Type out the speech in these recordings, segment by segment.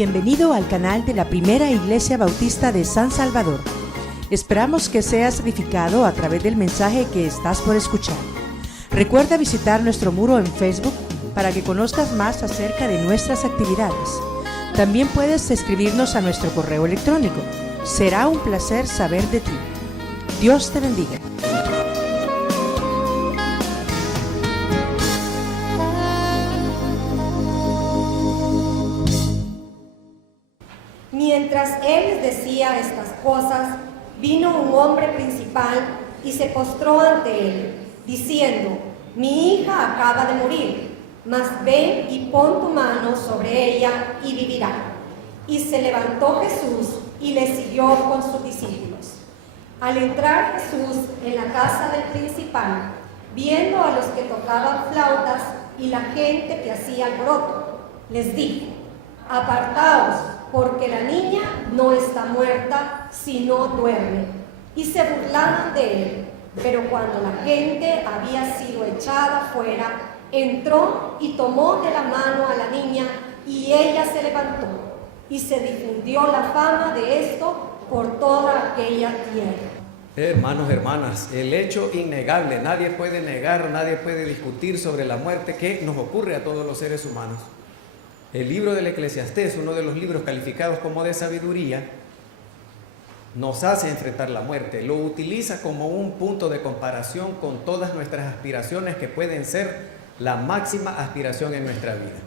Bienvenido al canal de la Primera Iglesia Bautista de San Salvador. Esperamos que seas edificado a través del mensaje que estás por escuchar. Recuerda visitar nuestro muro en Facebook para que conozcas más acerca de nuestras actividades. También puedes escribirnos a nuestro correo electrónico. Será un placer saber de ti. Dios te bendiga. Mientras él les decía estas cosas, vino un hombre principal y se postró ante él, diciendo: Mi hija acaba de morir, mas ven y pon tu mano sobre ella y vivirá. Y se levantó Jesús y le siguió con sus discípulos. Al entrar Jesús en la casa del principal, viendo a los que tocaban flautas y la gente que hacía alboroto, les dijo: Apartaos, porque la niña no está muerta, sino duerme. Y se burlaban de él. Pero cuando la gente había sido echada fuera, entró y tomó de la mano a la niña, y ella se levantó. Y se difundió la fama de esto por toda aquella tierra. Hermanos, hermanas, el hecho innegable, nadie puede negar, nadie puede discutir sobre la muerte que nos ocurre a todos los seres humanos. El libro del Eclesiastés, uno de los libros calificados como de sabiduría, nos hace enfrentar la muerte, lo utiliza como un punto de comparación con todas nuestras aspiraciones que pueden ser la máxima aspiración en nuestra vida.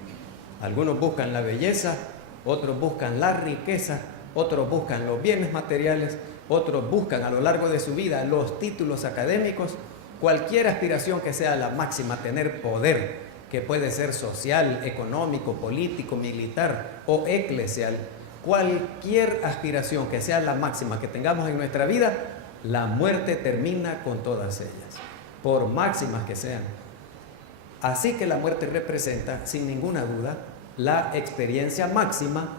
Algunos buscan la belleza, otros buscan la riqueza, otros buscan los bienes materiales, otros buscan a lo largo de su vida los títulos académicos, cualquier aspiración que sea la máxima, tener poder, que puede ser social, económico, político, militar o eclesial. Cualquier aspiración que sea la máxima que tengamos en nuestra vida, la muerte termina con todas ellas, por máximas que sean. Así que la muerte representa, sin ninguna duda, la experiencia máxima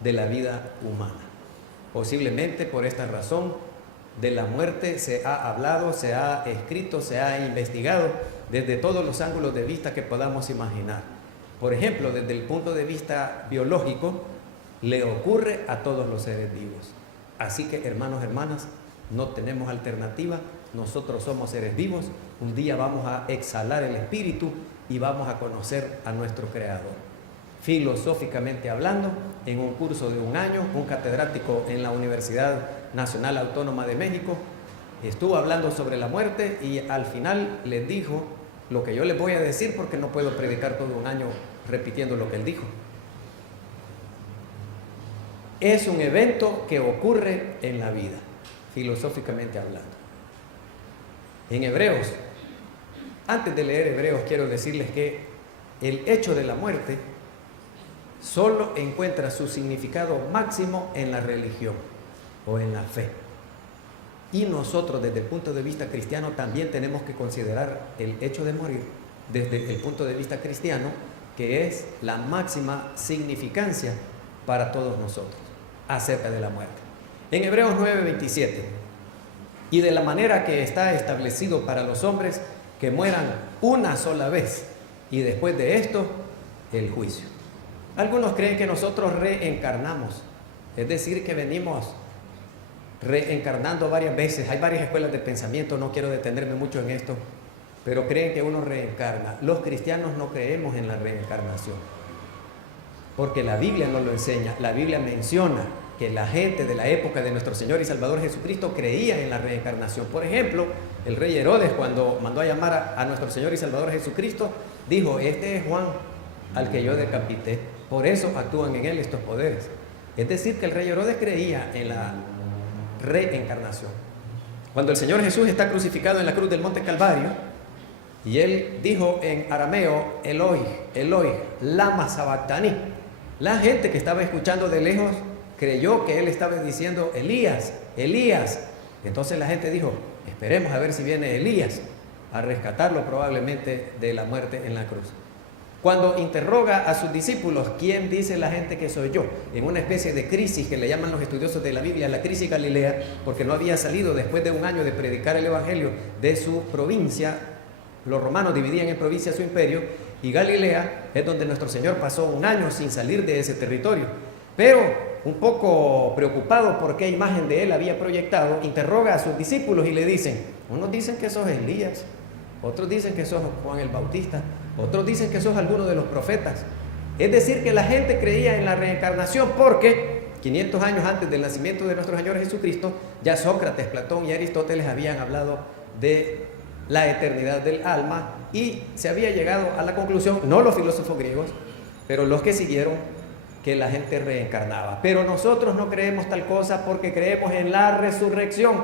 de la vida humana. Posiblemente por esta razón de la muerte se ha hablado, se ha escrito, se ha investigado desde todos los ángulos de vista que podamos imaginar. Por ejemplo, desde el punto de vista biológico, le ocurre a todos los seres vivos. Así que, hermanos, hermanas, no tenemos alternativa. Nosotros somos seres vivos. Un día vamos a exhalar el espíritu y vamos a conocer a nuestro Creador. Filosóficamente hablando, en un curso de un año, un catedrático en la Universidad Nacional Autónoma de México estuvo hablando sobre la muerte y al final les dijo lo que yo les voy a decir, porque no puedo predicar todo un año repitiendo lo que él dijo. Es un evento que ocurre en la vida, filosóficamente hablando. En Hebreos, antes de leer Hebreos, quiero decirles que el hecho de la muerte solo encuentra su significado máximo en la religión o en la fe. Y nosotros, desde el punto de vista cristiano, también tenemos que considerar el hecho de morir desde el punto de vista cristiano, que es la máxima significancia para todos nosotros acerca de la muerte. En Hebreos 9:27, y de la manera que está establecido para los hombres que mueran una sola vez, y después de esto, el juicio. Algunos creen que nosotros reencarnamos, es decir, que venimos reencarnando varias veces. Hay varias escuelas de pensamiento, no quiero detenerme mucho en esto, pero creen que uno reencarna. Los cristianos no creemos en la reencarnación, porque la Biblia no lo enseña. La Biblia menciona que la gente de la época de nuestro Señor y Salvador Jesucristo creía en la reencarnación. Por ejemplo, el rey Herodes, cuando mandó a llamar a nuestro Señor y Salvador Jesucristo, dijo: Este es Juan, al que yo decapité, por eso actúan en él estos poderes. Es decir, que el rey Herodes creía en la reencarnación. Cuando el Señor Jesús está crucificado en la cruz del Monte Calvario, y él dijo en arameo: Eloi, Eloi, lama sabactani, la gente que estaba escuchando de lejos creyó que él estaba diciendo: Elías, Elías. Entonces la gente dijo: esperemos a ver si viene Elías a rescatarlo probablemente de la muerte en la cruz. Cuando interroga a sus discípulos: ¿quién dice la gente que soy yo?, en una especie de crisis que le llaman los estudiosos de la Biblia la crisis Galilea, porque no había salido después de un año de predicar el evangelio de su provincia. Los romanos dividían en provincia su imperio, y Galilea es donde nuestro Señor pasó un año sin salir de ese territorio. Pero un poco preocupado por qué imagen de él había proyectado, interroga a sus discípulos y le dicen, unos dicen que sos Elías, otros dicen que sos Juan el Bautista, otros dicen que sos alguno de los profetas. Es decir, que la gente creía en la reencarnación porque 500 años antes del nacimiento de nuestro Señor Jesucristo, ya Sócrates, Platón y Aristóteles habían hablado de la eternidad del alma y se había llegado a la conclusión, no los filósofos griegos, pero los que siguieron, que la gente reencarnaba. Pero nosotros no creemos tal cosa porque creemos en la resurrección.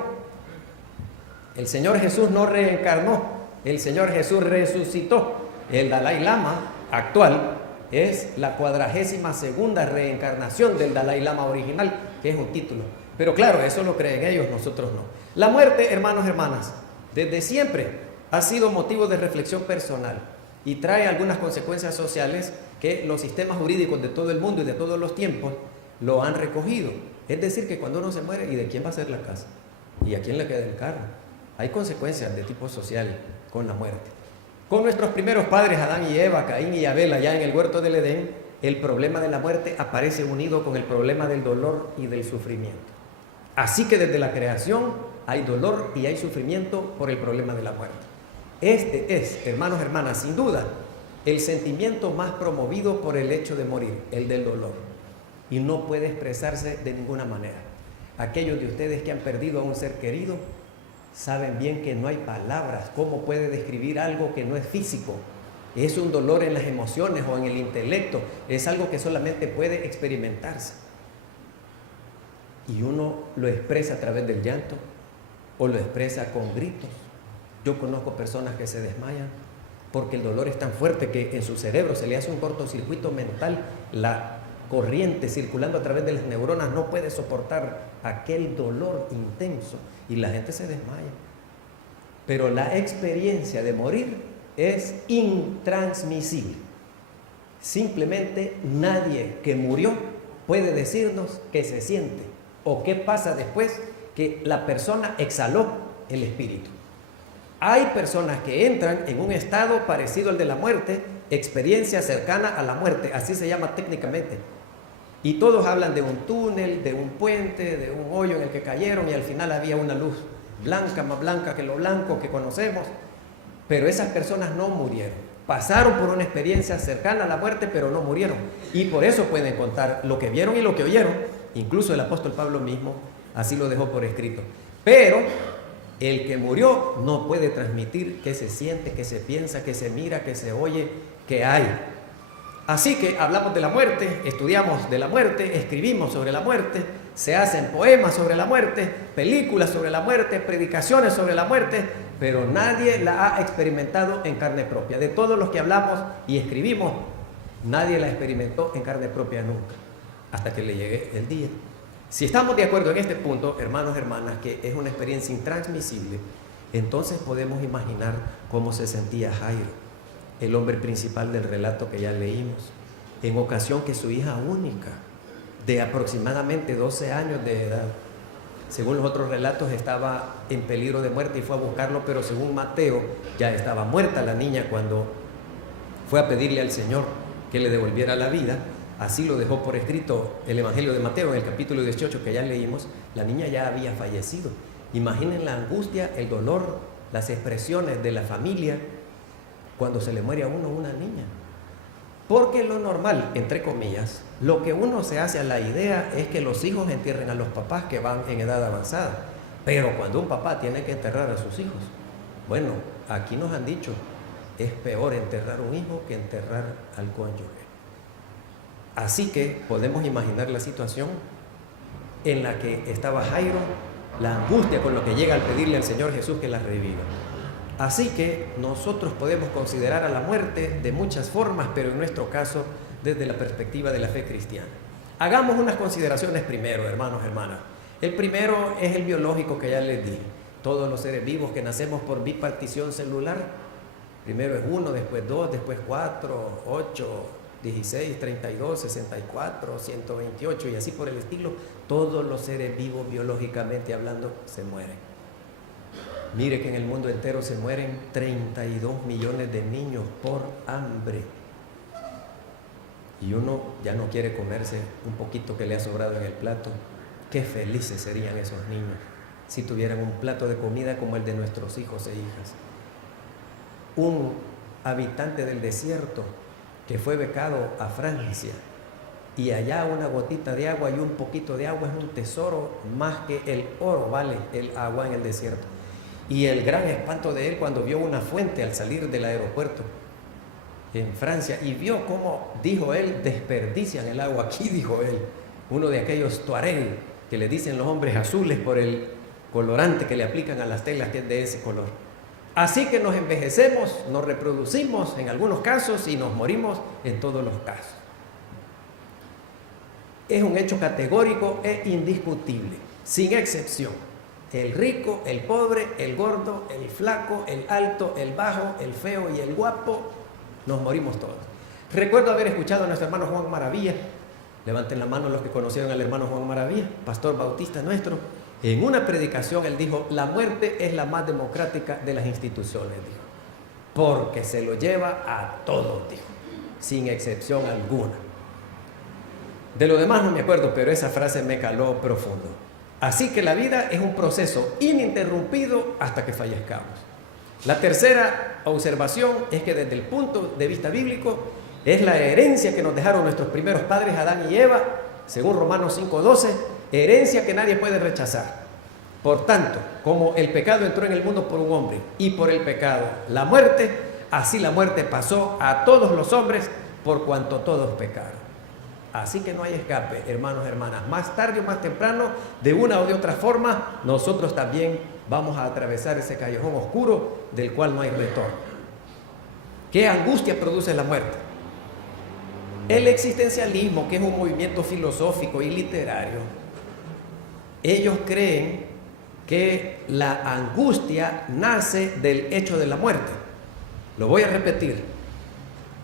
El Señor Jesús no reencarnó, el Señor Jesús resucitó. El Dalai Lama actual es la 42ª reencarnación del Dalai Lama original, que es un título. Pero claro, eso lo creen ellos, nosotros no. La muerte, hermanos, hermanas, desde siempre ha sido motivo de reflexión personal y trae algunas consecuencias sociales que los sistemas jurídicos de todo el mundo y de todos los tiempos lo han recogido. Es decir, que cuando uno se muere, ¿y de quién va a ser la casa? ¿Y a quién le queda el carro? Hay consecuencias de tipo social con la muerte. Con nuestros primeros padres, Adán y Eva, Caín y Abel, allá en el huerto del Edén, el problema de la muerte aparece unido con el problema del dolor y del sufrimiento. Así que desde la creación hay dolor y hay sufrimiento por el problema de la muerte. Este es, hermanos, hermanas, sin duda, el sentimiento más promovido por el hecho de morir, el del dolor. Y no puede expresarse de ninguna manera. Aquellos de ustedes que han perdido a un ser querido saben bien que no hay palabras. ¿Cómo puede describir algo que no es físico? Es un dolor en las emociones o en el intelecto. Es algo que solamente puede experimentarse. Y uno lo expresa a través del llanto o lo expresa con gritos. Yo conozco personas que se desmayan porque el dolor es tan fuerte que en su cerebro se le hace un cortocircuito mental. La corriente circulando a través de las neuronas no puede soportar aquel dolor intenso y la gente se desmaya. Pero la experiencia de morir es intransmisible. Simplemente nadie que murió puede decirnos qué se siente o qué pasa después que la persona exhaló el espíritu. Hay personas que entran en un estado parecido al de la muerte, experiencia cercana a la muerte, así se llama técnicamente. Y todos hablan de un túnel, de un puente, de un hoyo en el que cayeron y al final había una luz blanca, más blanca que lo blanco que conocemos. Pero esas personas no murieron. Pasaron por una experiencia cercana a la muerte, pero no murieron. Y por eso pueden contar lo que vieron y lo que oyeron. Incluso el apóstol Pablo mismo así lo dejó por escrito. Pero el que murió no puede transmitir qué se siente, qué se piensa, qué se mira, qué se oye, qué hay. Así que hablamos de la muerte, estudiamos de la muerte, escribimos sobre la muerte, se hacen poemas sobre la muerte, películas sobre la muerte, predicaciones sobre la muerte, pero nadie la ha experimentado en carne propia. De todos los que hablamos y escribimos, nadie la experimentó en carne propia nunca, hasta que le llegue el día. Si estamos de acuerdo en este punto, hermanos, hermanas, que es una experiencia intransmisible, entonces podemos imaginar cómo se sentía Jairo, el hombre principal del relato que ya leímos, en ocasión que su hija única, de aproximadamente 12 años de edad, según los otros relatos, estaba en peligro de muerte y fue a buscarlo, pero según Mateo, ya estaba muerta la niña cuando fue a pedirle al Señor que le devolviera la vida. Así lo dejó por escrito el Evangelio de Mateo en el capítulo 18 que ya leímos. La niña ya había fallecido. Imaginen la angustia, el dolor, las expresiones de la familia cuando se le muere a uno una niña. Porque lo normal, entre comillas, lo que uno se hace a la idea es que los hijos entierren a los papás que van en edad avanzada. Pero cuando un papá tiene que enterrar a sus hijos, bueno, aquí nos han dicho, es peor enterrar un hijo que enterrar al cónyuge. Así que podemos imaginar la situación en la que estaba Jairo, la angustia con lo que llega al pedirle al Señor Jesús que la reviva. Así que nosotros podemos considerar a la muerte de muchas formas, pero en nuestro caso desde la perspectiva de la fe cristiana. Hagamos unas consideraciones primero, hermanos, hermanas. El primero es el biológico que ya les dije. Todos los seres vivos que nacemos por bipartición celular, primero es 1, después 2, después 4, 8, 16, 32, 64, 128 y así por el estilo. Todos los seres vivos biológicamente hablando se mueren. Mire que en el mundo entero se mueren 32 millones de niños por hambre. y uno ya no quiere comerse un poquito que le ha sobrado en el plato. Qué felices serían esos niños si tuvieran un plato de comida como el de nuestros hijos e hijas. Un habitante del desierto que fue becado a Francia, y allá una gotita de agua y un poquito de agua es un tesoro, más que el oro vale el agua en el desierto. Y el gran espanto de él cuando vio una fuente al salir del aeropuerto en Francia y vio cómo, dijo él, desperdician el agua. Aquí, dijo él, uno de aquellos tuareg que le dicen los hombres azules por el colorante que le aplican a las telas, que es de ese color. Así que nos envejecemos, nos reproducimos en algunos casos y nos morimos en todos los casos. Es un hecho categórico e indiscutible, sin excepción. El rico, el pobre, el gordo, el flaco, el alto, el bajo, el feo y el guapo, nos morimos todos. Recuerdo haber escuchado a nuestro hermano Juan Maravilla, levanten la mano los que conocieron al hermano Juan Maravilla, pastor bautista nuestro. En una predicación él dijo: la muerte es la más democrática de las instituciones, dijo, porque se lo lleva a todos, dijo, sin excepción alguna. De lo demás no me acuerdo, pero esa frase me caló profundo. Así que la vida es un proceso ininterrumpido hasta que fallezcamos. La tercera observación es que desde el punto de vista bíblico es la herencia que nos dejaron nuestros primeros padres, Adán y Eva, según Romanos 5:12, herencia que nadie puede rechazar. Por tanto, como el pecado entró en el mundo por un hombre y por el pecado la muerte, así la muerte pasó a todos los hombres por cuanto todos pecaron. Así que no hay escape, hermanos, hermanas. Más tarde o más temprano, de una o de otra forma, nosotros también vamos a atravesar ese callejón oscuro del cual no hay retorno. ¿Qué angustia produce la muerte? El existencialismo, que es un movimiento filosófico y literario, ellos creen que la angustia nace del hecho de la muerte. Lo voy a repetir.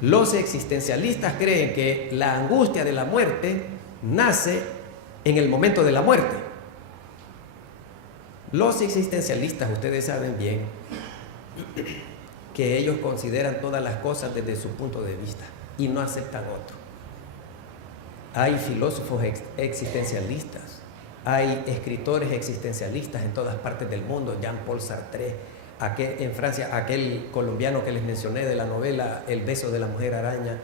Los existencialistas creen que la angustia de la muerte nace en el momento de la muerte. Los existencialistas, ustedes saben bien, que ellos consideran todas las cosas desde su punto de vista y no aceptan otro. Hay filósofos existencialistas, hay escritores existencialistas en todas partes del mundo, Jean-Paul Sartre, en Francia, aquel colombiano que les mencioné de la novela El beso de la mujer araña.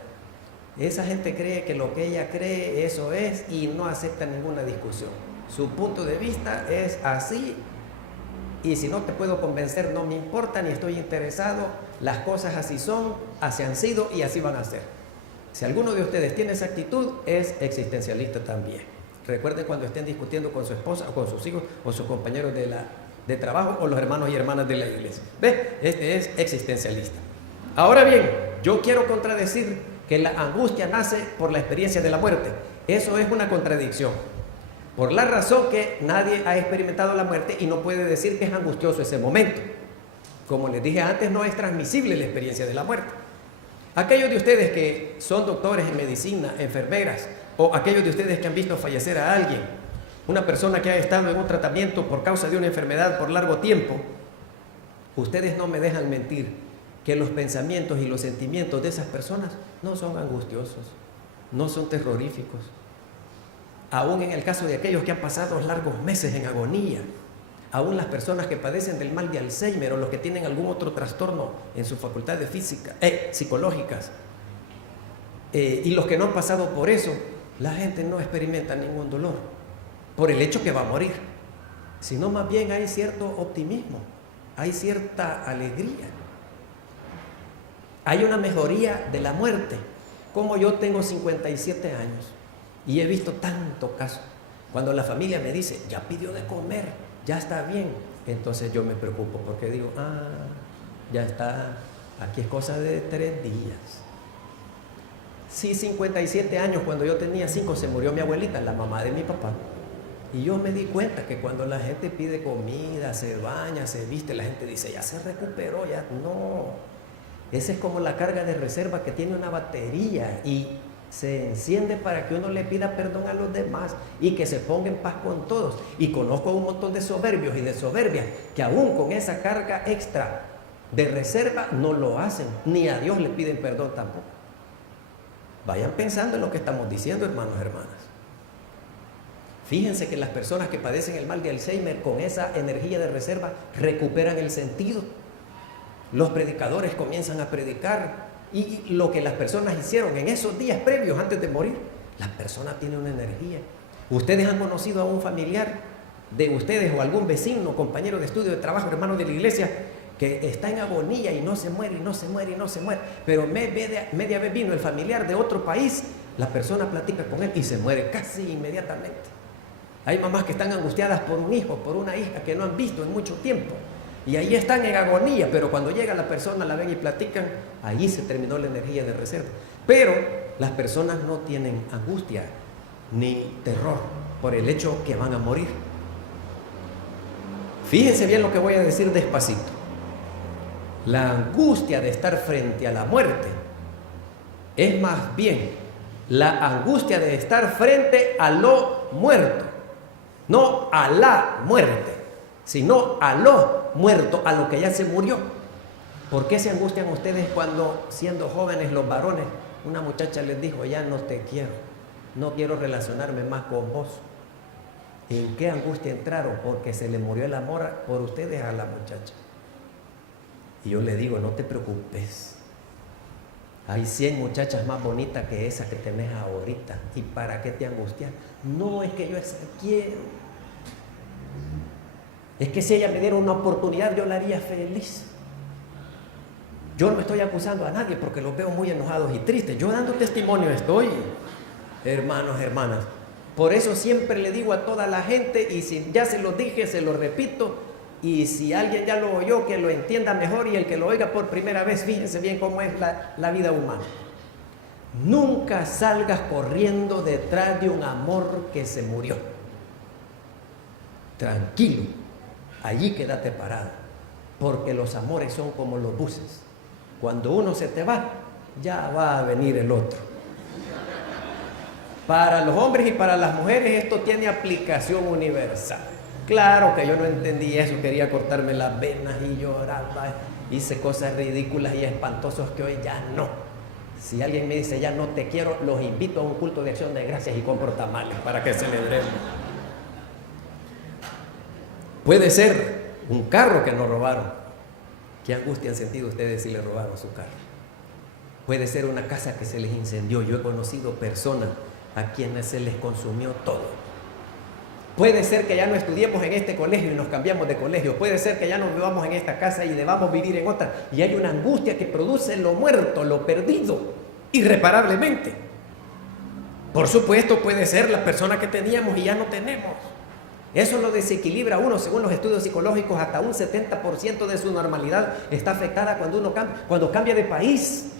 Esa gente cree que lo que ella cree, eso es, y no acepta ninguna discusión. Su punto de vista es así, y si no te puedo convencer, no me importa, ni estoy interesado, las cosas así son, así han sido y así van a ser. Si alguno de ustedes tiene esa actitud, es existencialista también. Recuerden cuando estén discutiendo con su esposa o con sus hijos o sus compañeros de trabajo o los hermanos y hermanas de la iglesia. ¿Ve? Este es existencialista. Ahora bien, yo quiero contradecir que la angustia nace por la experiencia de la muerte. Eso es una contradicción. Por la razón que nadie ha experimentado la muerte y no puede decir que es angustioso ese momento. Como les dije antes, no es transmisible la experiencia de la muerte. Aquellos de ustedes que son doctores en medicina, enfermeras, o aquellos de ustedes que han visto fallecer a alguien, una persona que ha estado en un tratamiento por causa de una enfermedad por largo tiempo, ustedes no me dejan mentir que los pensamientos y los sentimientos de esas personas no son angustiosos, no son terroríficos. Aún en el caso de aquellos que han pasado largos meses en agonía, aún las personas que padecen del mal de Alzheimer o los que tienen algún otro trastorno en sus facultades psicológicas, y los que no han pasado por eso, la gente no experimenta ningún dolor por el hecho que va a morir, sino más bien hay cierto optimismo, hay cierta alegría, hay una mejoría de la muerte. Como yo tengo 57 años y he visto tanto caso, cuando la familia me dice, ya pidió de comer, ya está bien, entonces yo me preocupo porque digo, ya está, aquí es cosa de 3 días. Sí, 57 años, cuando yo tenía 5 se murió mi abuelita, la mamá de mi papá. Y yo me di cuenta que cuando la gente pide comida, se baña, se viste, la gente dice, ya se recuperó, ya. No, esa es como la carga de reserva que tiene una batería y se enciende para que uno le pida perdón a los demás y que se ponga en paz con todos. Y conozco a un montón de soberbios y de soberbias que aún con esa carga extra de reserva no lo hacen, ni a Dios le piden perdón tampoco. Vayan pensando en lo que estamos diciendo, hermanos, hermanas. Fíjense que las personas que padecen el mal de Alzheimer con esa energía de reserva recuperan el sentido. Los predicadores comienzan a predicar y lo que las personas hicieron en esos días previos antes de morir, la persona tiene una energía. Ustedes han conocido a un familiar de ustedes o algún vecino, compañero de estudio, de trabajo, hermano de la iglesia, que está en agonía y no se muere, y no se muere, y no se muere, pero media vez vino el familiar de otro país, la persona platica con él y se muere casi inmediatamente. Hay mamás que están angustiadas por un hijo, por una hija que no han visto en mucho tiempo, y ahí están en agonía, pero cuando llega la persona, la ven y platican, ahí se terminó la energía de reserva. Pero las personas no tienen angustia ni terror por el hecho que van a morir. Fíjense bien lo que voy a decir despacito. La angustia de estar frente a la muerte es más bien la angustia de estar frente a lo muerto, no a la muerte, sino a lo muerto, a lo que ya se murió. ¿Por qué se angustian ustedes cuando, siendo jóvenes los varones, una muchacha les dijo, ya no te quiero, no quiero relacionarme más con vos? ¿En qué angustia entraron? Porque se le murió el amor por ustedes a la muchacha. Y yo le digo, no te preocupes, hay 100 muchachas más bonitas que esa que tenés ahorita. ¿Y para qué te angustias? No, es que yo esa quiero. Es que si ella me diera una oportunidad, yo la haría feliz. Yo no estoy acusando a nadie porque los veo muy enojados y tristes. Yo dando testimonio estoy, hermanos, hermanas. Por eso siempre le digo a toda la gente, y si ya se lo dije, se lo repito, y si alguien ya lo oyó, que lo entienda mejor, y el que lo oiga por primera vez, fíjense bien cómo es la vida humana. Nunca salgas corriendo detrás de un amor que se murió. Tranquilo, allí quédate parado, porque los amores son como los buses. Cuando uno se te va, ya va a venir el otro. Para los hombres y para las mujeres esto tiene aplicación universal. Claro que yo no entendí eso, quería cortarme las venas y lloraba, hice cosas ridículas y espantosas que hoy ya no. Si alguien me dice ya no te quiero, los invito a un culto de acción de gracias y compro tamales para que celebremos. Puede ser un carro que nos robaron. ¿Qué angustia han sentido ustedes si le robaron su carro? Puede ser una casa que se les incendió. Yo he conocido personas a quienes se les consumió todo. Puede ser que ya no estudiemos en este colegio y nos cambiamos de colegio. Puede ser que ya no vivamos en esta casa y debamos vivir en otra. Y hay una angustia que produce lo muerto, lo perdido, irreparablemente. Por supuesto, puede ser la persona que teníamos y ya no tenemos. Eso lo desequilibra a uno, según los estudios psicológicos, hasta un 70% de su normalidad está afectada cuando cambia de país.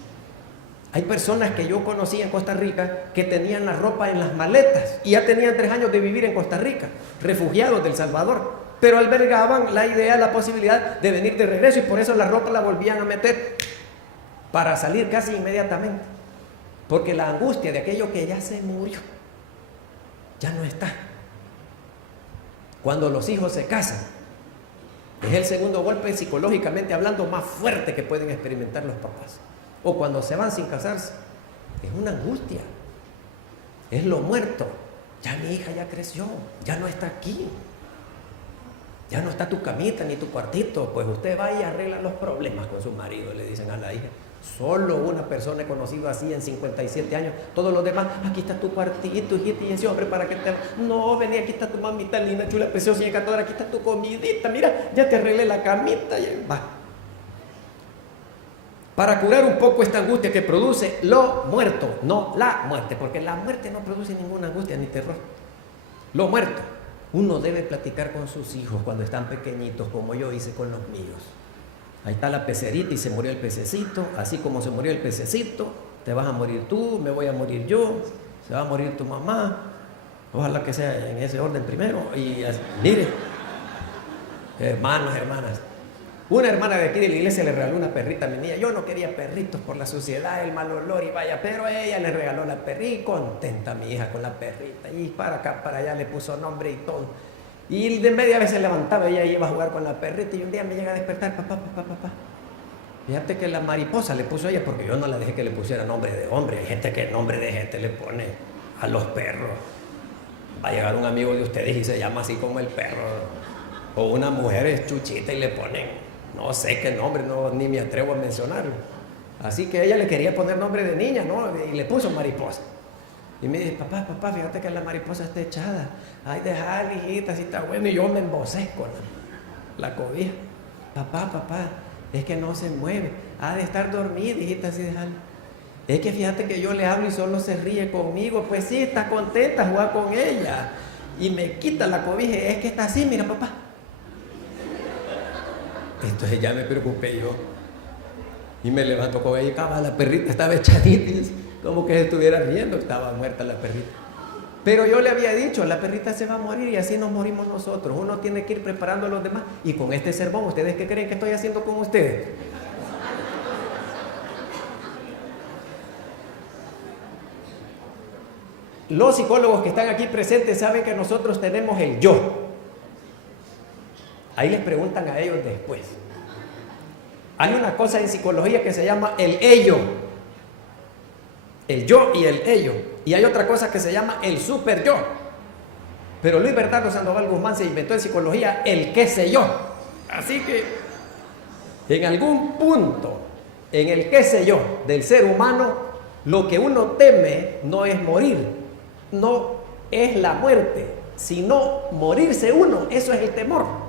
Hay personas que yo conocí en Costa Rica que tenían la ropa en las maletas y ya tenían 3 años de vivir en Costa Rica, refugiados del Salvador, pero albergaban la idea, la posibilidad de venir de regreso, y por eso la ropa la volvían a meter para salir casi inmediatamente, porque la angustia de aquello que ya se murió ya no está. Cuando los hijos se casan, es el segundo golpe psicológicamente hablando más fuerte que pueden experimentar los papás. O cuando se van sin casarse, es una angustia, es lo muerto. Ya mi hija ya creció, ya no está aquí, ya no está tu camita ni tu cuartito, pues usted va y arregla los problemas con su marido, le dicen a la hija. Solo una persona he conocido así en 57 años. Todos los demás, aquí está tu cuartito, hijita, y ese hombre para que te... No, vení, aquí está tu mamita linda, chula, preciosa y encantadora, aquí está tu comidita, mira, ya te arreglé la camita, y va. Para curar un poco esta angustia que produce lo muerto, no la muerte, porque la muerte no produce ninguna angustia ni terror. Lo muerto, uno debe platicar con sus hijos cuando están pequeñitos, como yo hice con los míos. Ahí está la pecerita y se murió el pececito, así como se murió el pececito, te vas a morir tú, me voy a morir yo, se va a morir tu mamá, ojalá que sea en ese orden primero. Y así, mire, hermanos, hermanas, una hermana de aquí de la iglesia le regaló una perrita a mi niña. Yo no quería perritos por la suciedad, el mal olor y vaya, pero ella le regaló la perrita, contenta mi hija con la perrita, y para acá, para allá le puso nombre y todo. Y de media vez se levantaba, ella iba a jugar con la perrita, y un día me llega a despertar, papá, Fíjate que la mariposa le puso a ella, porque yo no la dejé que le pusiera nombre de hombre. Hay gente que nombre de gente le pone a los perros. Va a llegar un amigo de ustedes y se llama así como el perro. O una mujer es Chuchita y le ponen, no sé qué nombre, no, ni me atrevo a mencionarlo. Así que ella le quería poner nombre de niña, ¿no? Y le puso mariposa. Y me dice, papá, fíjate que la mariposa está echada. Ay, dejala, hijita, así está bueno. Y yo me embocé con la cobija. Papá, es que no se mueve. Ha de estar dormida, hijita, así dejala. Es que fíjate que yo le hablo y solo se ríe conmigo. Pues sí, está contenta, jugar con ella. Y me quita la cobija. Es que está así, mira, papá. Entonces ya me preocupé yo. Y me levanto con ella y cabal, la perrita estaba echadita, como que se estuviera riendo, estaba muerta la perrita. Pero yo le había dicho, la perrita se va a morir y así nos morimos nosotros. Uno tiene que ir preparando a los demás. Y con este sermón, ¿ustedes qué creen que estoy haciendo con ustedes? Los psicólogos que están aquí presentes saben que nosotros tenemos el yo. Ahí les preguntan a ellos después. Hay una cosa en psicología que se llama el ello. El yo y el ello. Y hay otra cosa que se llama el super yo. Pero Luis Bernardo Sandoval Guzmán se inventó en psicología el qué sé yo. Así que en algún punto, en el qué sé yo del ser humano, lo que uno teme no es morir, no es la muerte, sino morirse uno. Eso es el temor.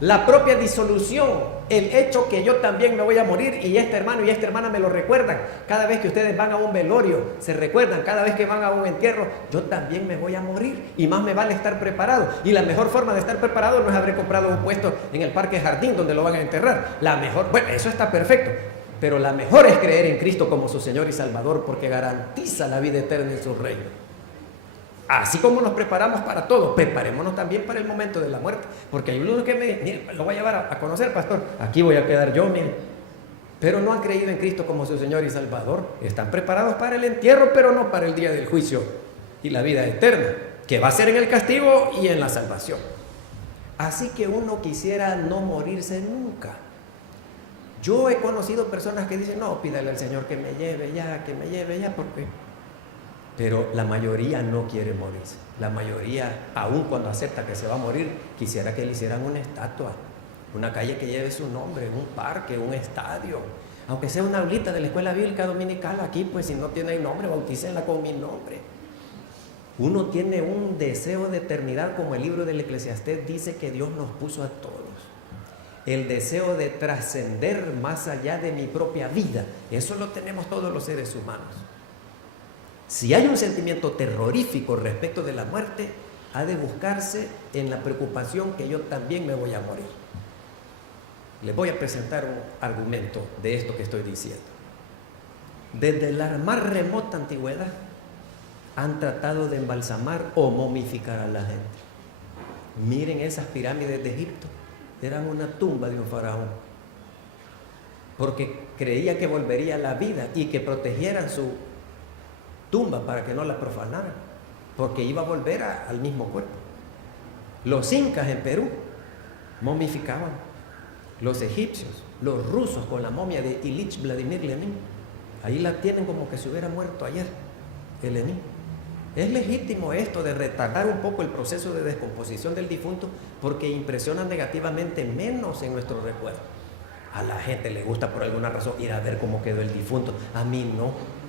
La propia disolución, el hecho que yo también me voy a morir y este hermano y esta hermana me lo recuerdan. Cada vez que ustedes van a un velorio, se recuerdan, cada vez que van a un entierro, yo también me voy a morir y más me vale estar preparado. Y la mejor forma de estar preparado no es haber comprado un puesto en el Parque Jardín donde lo van a enterrar. Bueno, eso está perfecto, pero la mejor es creer en Cristo como su Señor y Salvador, porque garantiza la vida eterna en su reino. Así como nos preparamos para todo, preparémonos también para el momento de la muerte. Porque hay unos que me dicen, mire, lo voy a llevar a conocer, pastor. Aquí voy a quedar yo, mire. Pero no han creído en Cristo como su Señor y Salvador. Están preparados para el entierro, pero no para el día del juicio y la vida eterna, que va a ser en el castigo y en la salvación. Así que uno quisiera no morirse nunca. Yo he conocido personas que dicen, no, pídale al Señor que me lleve ya, porque... Pero la mayoría no quiere morirse. La mayoría, aun cuando acepta que se va a morir, quisiera que le hicieran una estatua, una calle que lleve su nombre, un parque, un estadio, aunque sea una aulita de la escuela bíblica dominical aquí, pues si no tiene nombre, bautícenla con mi nombre. Uno tiene un deseo de eternidad, como el libro del Eclesiastés dice que Dios nos puso a todos. El deseo de trascender más allá de mi propia vida, eso lo tenemos todos los seres humanos. Si hay un sentimiento terrorífico respecto de la muerte, ha de buscarse en la preocupación que yo también me voy a morir. Les voy a presentar un argumento de esto que estoy diciendo. Desde la más remota antigüedad han tratado de embalsamar o momificar a la gente. Miren esas pirámides de Egipto, eran una tumba de un faraón, porque creía que volvería a la vida y que protegieran su tumba para que no la profanaran, porque iba a volver al mismo cuerpo. Los incas en Perú momificaban, los egipcios, los rusos con la momia de Ilich Vladimir Lenin, ahí la tienen como que se hubiera muerto ayer el Lenin. Es legítimo esto de retardar un poco el proceso de descomposición del difunto, porque impresiona negativamente menos en nuestro recuerdo. A la gente le gusta por alguna razón ir a ver cómo quedó el difunto, a mí no.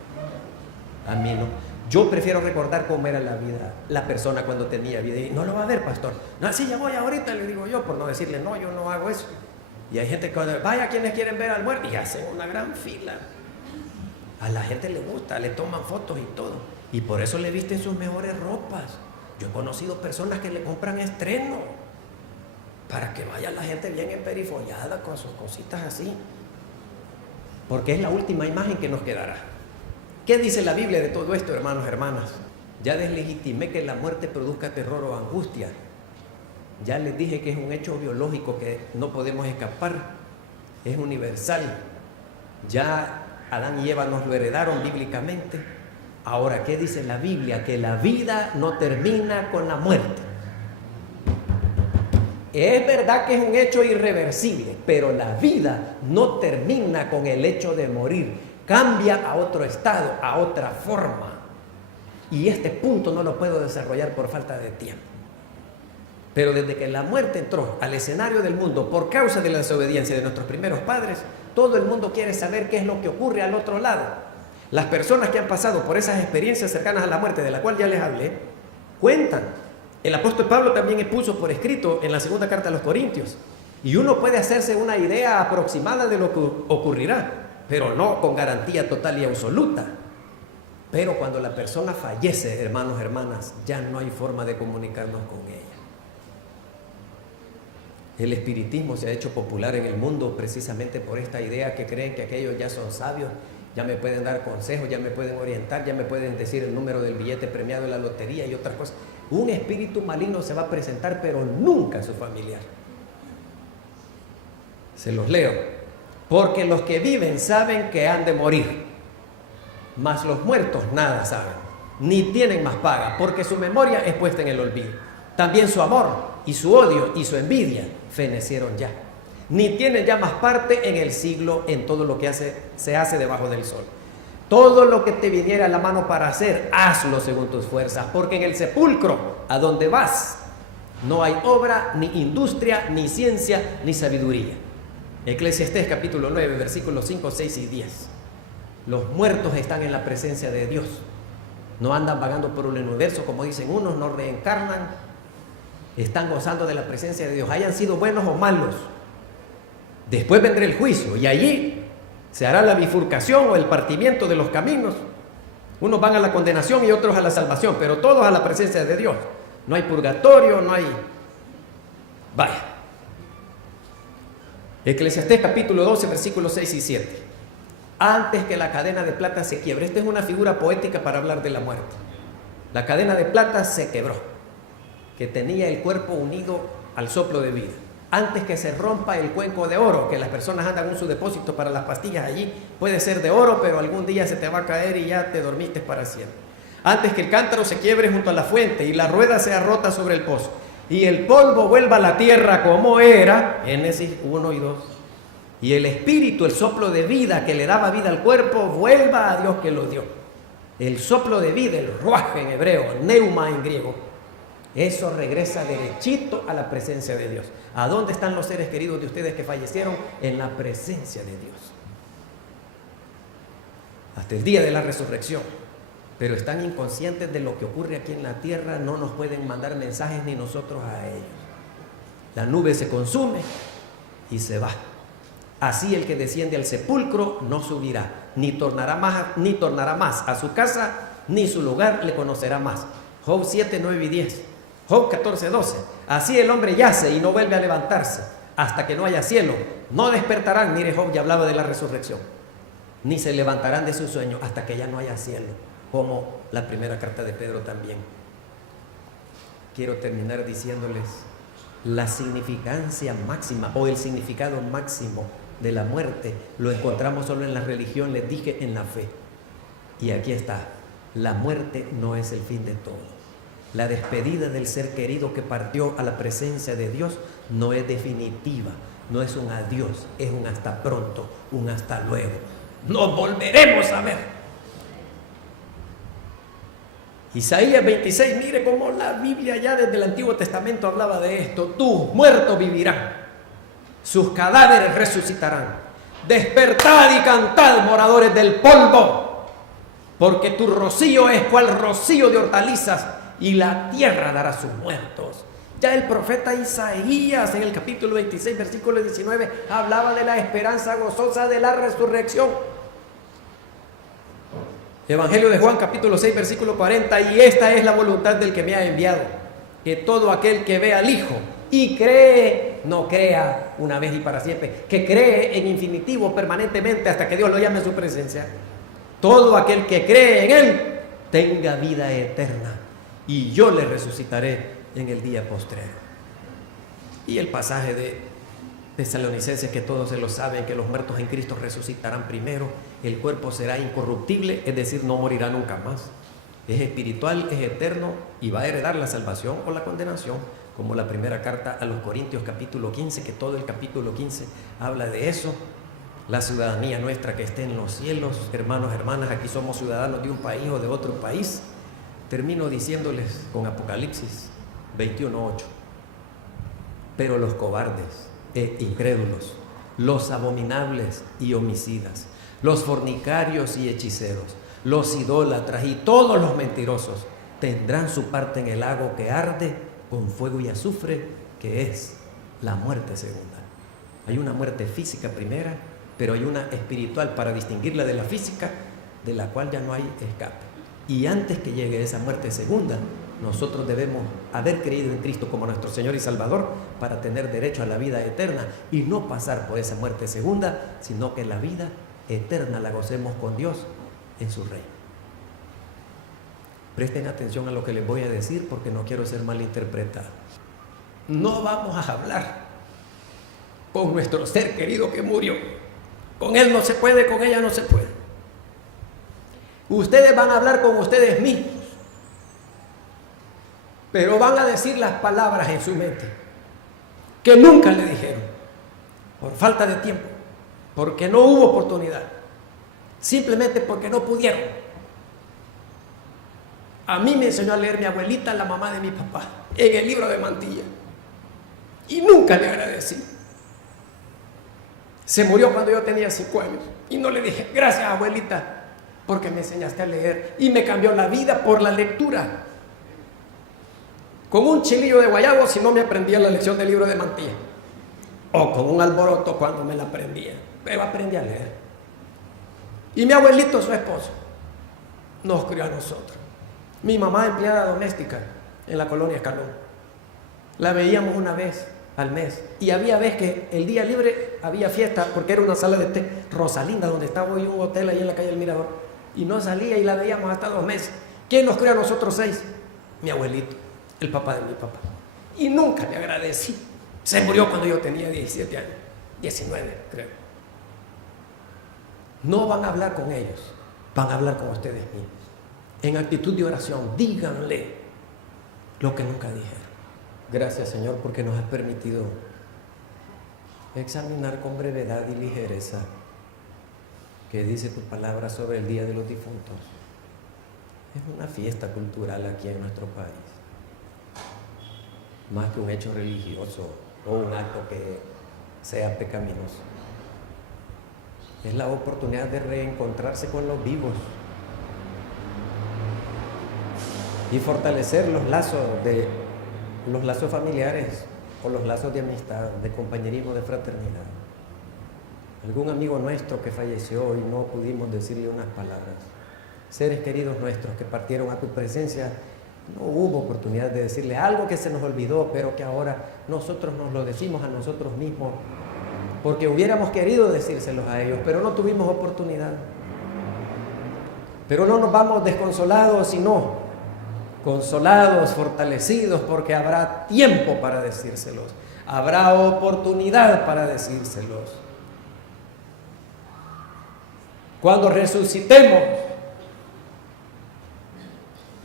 A mí no. Yo prefiero recordar cómo era la vida, la persona cuando tenía vida. Y no lo va a ver, pastor. No, sí, ya voy ahorita, le digo yo, por no decirle, no, yo no hago eso. Y hay gente que vaya quienes quieren ver al muerto y hacen una gran fila. A la gente le gusta, le toman fotos y todo. Y por eso le visten sus mejores ropas. Yo he conocido personas que le compran estreno para que vaya la gente bien emperifollada con sus cositas así. Porque es la última imagen que nos quedará. ¿Qué dice la Biblia de todo esto, hermanos, hermanas? Ya deslegitimé que la muerte produzca terror o angustia. Ya les dije que es un hecho biológico que no podemos escapar. Es universal. Ya Adán y Eva nos lo heredaron bíblicamente. Ahora, ¿qué dice la Biblia? Que la vida no termina con la muerte. Es verdad que es un hecho irreversible, pero la vida no termina con el hecho de morir. Cambia a otro estado, a otra forma. Y este punto no lo puedo desarrollar por falta de tiempo. Pero desde que la muerte entró al escenario del mundo por causa de la desobediencia de nuestros primeros padres, todo el mundo quiere saber qué es lo que ocurre al otro lado. Las personas que han pasado por esas experiencias cercanas a la muerte, de la cual ya les hablé, cuentan. El apóstol Pablo también puso por escrito en la segunda carta a los Corintios. Y uno puede hacerse una idea aproximada de lo que ocurrirá, pero no con garantía total y absoluta. Pero cuando la persona fallece, hermanos, hermanas, ya no hay forma de comunicarnos con ella. El espiritismo se ha hecho popular en el mundo precisamente por esta idea que creen que aquellos ya son sabios, ya me pueden dar consejos, ya me pueden orientar, ya me pueden decir el número del billete premiado de la lotería y otras cosas. Un espíritu maligno se va a presentar, pero nunca a su familiar. Se los leo. Porque los que viven saben que han de morir, mas los muertos nada saben, ni tienen más paga, porque su memoria es puesta en el olvido. También su amor y su odio y su envidia fenecieron ya, ni tienen ya más parte en el siglo, en todo lo que se hace debajo del sol. Todo lo que te viniera a la mano para hacer, hazlo según tus fuerzas, porque en el sepulcro a donde vas no hay obra, ni industria, ni ciencia, ni sabiduría. Eclesiastés capítulo 9, versículos 5, 6 y 10. Los muertos están en la presencia de Dios. No andan vagando por el universo, como dicen unos, no reencarnan. Están gozando de la presencia de Dios, hayan sido buenos o malos. Después vendrá el juicio y allí se hará la bifurcación o el partimiento de los caminos. Unos van a la condenación y otros a la salvación, pero todos a la presencia de Dios. No hay purgatorio, no hay... Vaya. Eclesiastés capítulo 12, versículos 6 y 7. Antes que la cadena de plata se quiebre. Esta es una figura poética para hablar de la muerte. La cadena de plata se quebró, que tenía el cuerpo unido al soplo de vida. Antes que se rompa el cuenco de oro, que las personas andan en su depósito para las pastillas allí, puede ser de oro, pero algún día se te va a caer y ya te dormiste para siempre. Antes que el cántaro se quiebre junto a la fuente y la rueda sea rota sobre el pozo, y el polvo vuelva a la tierra como era, Génesis 1 y 2, y el espíritu, el soplo de vida que le daba vida al cuerpo, vuelva a Dios que lo dio. El soplo de vida, el ruaj en hebreo, neuma en griego, eso regresa derechito a la presencia de Dios. ¿A dónde están los seres queridos de ustedes que fallecieron? En la presencia de Dios. Hasta el día de la resurrección. Pero están inconscientes de lo que ocurre aquí en la tierra, no nos pueden mandar mensajes ni nosotros a ellos. La nube se consume y se va. Así el que desciende al sepulcro no subirá, ni tornará más a su casa, ni su lugar le conocerá más. Job 7, 9 y 10. Job 14, 12. Así el hombre yace y no vuelve a levantarse hasta que no haya cielo. No despertarán, mire, Job ya hablaba de la resurrección, ni se levantarán de su sueño hasta que ya no haya cielo, como la primera carta de Pedro también. Quiero terminar diciéndoles la significancia máxima o el significado máximo de la muerte. Lo encontramos solo en la religión, les dije, en la fe. Y aquí está: la muerte no es el fin de todo. La despedida del ser querido que partió a la presencia de Dios no es definitiva, no es un adiós, es un hasta pronto, un hasta luego. Nos volveremos a ver. Isaías 26, mire cómo la Biblia ya desde el Antiguo Testamento hablaba de esto. Tus muertos vivirán, sus cadáveres resucitarán. Despertad y cantad, moradores del polvo, porque tu rocío es cual rocío de hortalizas, y la tierra dará sus muertos. Ya el profeta Isaías en el capítulo 26, versículo 19, hablaba de la esperanza gozosa de la resurrección. Evangelio de Juan capítulo 6, versículo 40, y esta es la voluntad del que me ha enviado, que todo aquel que ve al Hijo y cree, no crea una vez y para siempre, que cree en infinitivo permanentemente hasta que Dios lo llame a su presencia. Todo aquel que cree en Él tenga vida eterna, y yo le resucitaré en el día postrero. Y el pasaje de Tesalonicenses, que todos se lo saben, que los muertos en Cristo resucitarán primero, el cuerpo será incorruptible, es decir, no morirá nunca más. Es espiritual, es eterno y va a heredar la salvación o la condenación, como la primera carta a los Corintios capítulo 15, que todo el capítulo 15 habla de eso. La ciudadanía nuestra que esté en los cielos, hermanos, hermanas, aquí somos ciudadanos de un país o de otro país. Termino diciéndoles con Apocalipsis 21:8. Pero los cobardes e incrédulos, los abominables y homicidas, los fornicarios y hechiceros, los idólatras y todos los mentirosos tendrán su parte en el lago que arde con fuego y azufre, que es la muerte segunda. Hay una muerte física primera, pero hay una espiritual para distinguirla de la física, de la cual ya no hay escape. Y antes que llegue esa muerte segunda, nosotros debemos haber creído en Cristo como nuestro Señor y Salvador para tener derecho a la vida eterna y no pasar por esa muerte segunda, sino que la vida eterna la gocemos con Dios en su reino. Presten atención a lo que les voy a decir porque no quiero ser malinterpretado. No vamos a hablar con nuestro ser querido que murió. Con él no se puede, con ella no se puede. Ustedes van a hablar con ustedes mismos, pero van a decir las palabras en su mente que nunca le dijeron, por falta de tiempo, porque no hubo oportunidad, simplemente porque no pudieron. A mí me enseñó a leer mi abuelita, la mamá de mi papá, en el libro de Mantilla, y nunca le agradecí. Se murió cuando yo tenía 5 años y no le dije, gracias abuelita, porque me enseñaste a leer y me cambió la vida por la lectura. Con un chilillo de guayabo si no me aprendía la lección del libro de Mantilla, o con un alboroto cuando me la aprendía, pero aprendí a leer. Y mi abuelito, su esposo, nos crió a nosotros. Mi mamá, empleada doméstica en la colonia Escalón, la veíamos una vez al mes, y había vez que el día libre había fiesta porque era una sala de té, Rosalinda, donde estaba hoy un hotel ahí en la calle del Mirador, y no salía y la veíamos hasta 2 meses. ¿Quién nos crió a nosotros 6? Mi abuelito, el papá de mi papá, y nunca le agradecí. Se murió cuando yo tenía 17 años, 19 creo. No van a hablar con ellos, van a hablar con ustedes mismos. En actitud de oración, díganle lo que nunca dijeron. Gracias, Señor, porque nos has permitido examinar con brevedad y ligereza que dice tu palabra sobre el Día de los Difuntos. Es una fiesta cultural aquí en nuestro país, más que un hecho religioso o un acto que sea pecaminoso. Es la oportunidad de reencontrarse con los vivos y fortalecer los lazos familiares o los lazos de amistad, de compañerismo, de fraternidad. Algún amigo nuestro que falleció y no pudimos decirle unas palabras. Seres queridos nuestros que partieron a tu presencia, no hubo oportunidad de decirle algo que se nos olvidó, pero que ahora nosotros nos lo decimos a nosotros mismos, porque hubiéramos querido decírselos a ellos, pero no tuvimos oportunidad. Pero no nos vamos desconsolados, sino consolados, fortalecidos, porque habrá tiempo para decírselos, habrá oportunidad para decírselos. Cuando resucitemos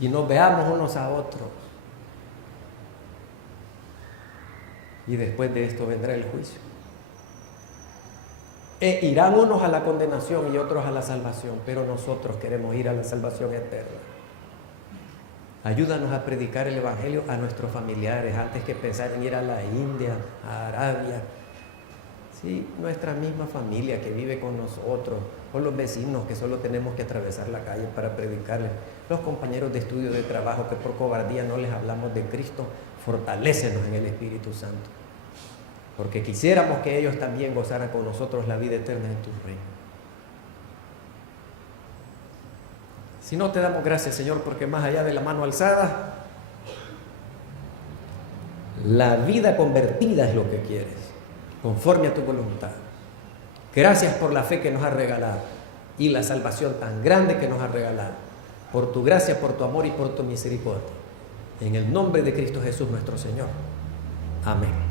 y nos veamos unos a otros, y después de esto vendrá el juicio, irán unos a la condenación y otros a la salvación, pero nosotros queremos ir a la salvación eterna. Ayúdanos a predicar el Evangelio a nuestros familiares antes que pensar en ir a la India, a Arabia. Sí, nuestra misma familia que vive con nosotros, o los vecinos que solo tenemos que atravesar la calle para predicarles, los compañeros de estudio, de trabajo que por cobardía no les hablamos de Cristo. Fortalécenos en el Espíritu Santo, porque quisiéramos que ellos también gozaran con nosotros la vida eterna en tu reino. Si no, te damos gracias, Señor, porque más allá de la mano alzada, la vida convertida es lo que quieres, conforme a tu voluntad. Gracias por la fe que nos has regalado y la salvación tan grande que nos has regalado, por tu gracia, por tu amor y por tu misericordia. En el nombre de Cristo Jesús nuestro Señor. Amén.